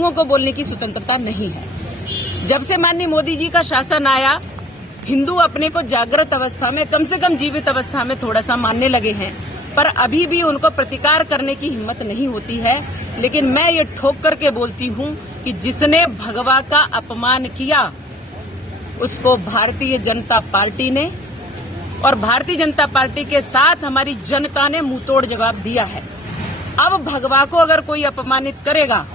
हिंदुओं को बोलने की स्वतंत्रता नहीं है। जब से माननीय मोदी जी का शासन आया, हिंदू अपने को जागृत अवस्था में, कम से कम जीवित अवस्था में थोड़ा सा मानने लगे हैं, पर अभी भी उनको प्रतिकार करने की हिम्मत नहीं होती है। लेकिन मैं ये ठोक करके बोलती हूँ कि जिसने भगवा का अपमान किया उसको भारतीय जनता पार्टी ने और भारतीय जनता पार्टी के साथ हमारी जनता ने मुंहतोड़ जवाब दिया है। अब भगवा को अगर कोई अपमानित करेगा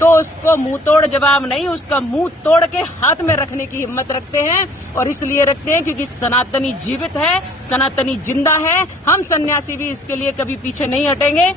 तो उसको मुंहतोड़ जवाब नहीं, उसका मुंह तोड़ के हाथ में रखने की हिम्मत रखते हैं। और इसलिए रखते हैं क्योंकि सनातनी जीवित है, सनातनी जिंदा है। हम सन्यासी भी इसके लिए कभी पीछे नहीं हटेंगे।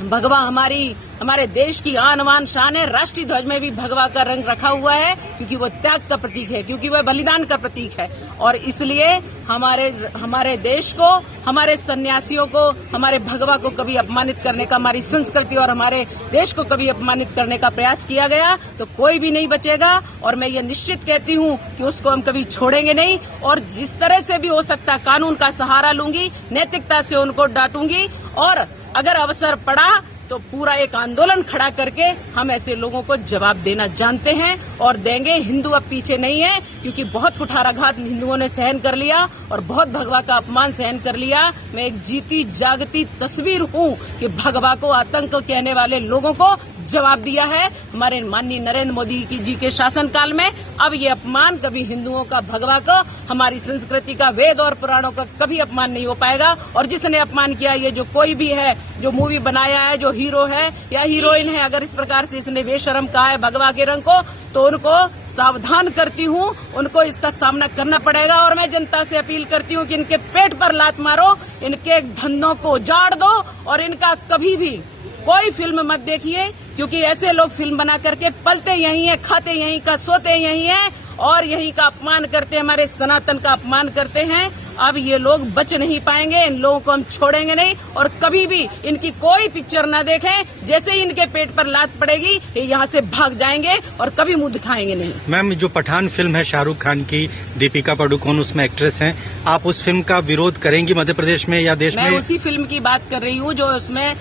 भगवा हमारे देश की आन बान शान है। राष्ट्रीय ध्वज में भी भगवा का रंग रखा हुआ है क्योंकि वो त्याग का प्रतीक है, क्योंकि वह बलिदान का प्रतीक है। और इसलिए हमारे देश को, हमारे सन्यासियों को, हमारे भगवा को कभी अपमानित करने का, हमारी संस्कृति और हमारे देश को कभी अपमानित करने का प्रयास किया गया तो कोई भी नहीं बचेगा। और मैं ये निश्चित कहती हूँ कि उसको हम कभी छोड़ेंगे नहीं। और जिस तरह से भी हो सकता कानून का सहारा लूंगी, नैतिकता से उनको डांटूंगी और अगर अवसर पड़ा तो पूरा एक आंदोलन खड़ा करके हम ऐसे लोगों को जवाब देना जानते हैं और देंगे। हिंदू अब पीछे नहीं है क्योंकि बहुत कुठाराघात हिंदुओं ने सहन कर लिया और बहुत भगवा का अपमान सहन कर लिया। मैं एक जीती जागती तस्वीर हूँ कि भगवा को आतंक कहने वाले लोगों को जवाब दिया है हमारे माननीय नरेंद्र मोदी जी के शासनकाल में। अब ये अपमान कभी हिंदुओं का, भगवा का, हमारी संस्कृति का, वेद और पुराणों का कभी अपमान नहीं हो पाएगा। और जिसने अपमान किया, ये जो कोई भी है, जो मूवी बनाया है, जो हीरो है या हीरोइन है, अगर इस प्रकार से इसने बेशर्म कहा है भगवा के रंग को, तो उनको सावधान करती हूँ, उनको इसका सामना करना पड़ेगा। और मैं जनता से अपील करती हूँ कि इनके पेट पर लात मारो, इनके धंधों को उजाड़ दो और इनका कभी भी कोई फिल्म मत देखिए क्योंकि ऐसे लोग फिल्म बना करके पलते यहीं है, खाते यहीं का, सोते यहीं है और यहीं का अपमान करते हैं, हमारे सनातन का अपमान करते हैं। अब ये लोग बच नहीं पाएंगे, इन लोगों को हम छोड़ेंगे नहीं और कभी भी इनकी कोई पिक्चर न देखें। जैसे ही इनके पेट पर लात पड़ेगी ये यहाँ से भाग जाएंगे और कभी मुंह दिखाएंगे नहीं। मैम, जो पठान फिल्म है शाहरुख खान की, दीपिका पादुकोण उसमें एक्ट्रेस हैं, आप उस फिल्म का विरोध करेंगी मध्य प्रदेश में या देश में? मैं उसी फिल्म की बात कर रही हूँ जो उसमें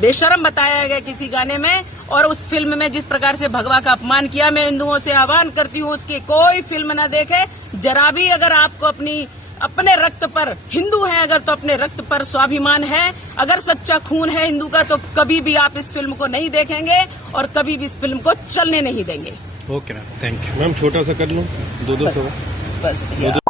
बेशर्म बताया गया किसी गाने में, और उस फिल्म में जिस प्रकार से भगवा का अपमान किया। मैं हिंदुओं से आह्वान करती हूँ उसकी कोई फिल्म न देखे। जरा भी अगर आपको अपने रक्त पर, हिंदू है अगर तो अपने रक्त पर स्वाभिमान है, अगर सच्चा खून है हिंदू का, तो कभी भी आप इस फिल्म को नहीं देखेंगे और कभी भी इस फिल्म को चलने नहीं देंगे। Okay ma'am, thank you. Ma'am छोटा सा कर लूं, 2-2 सवाल बस।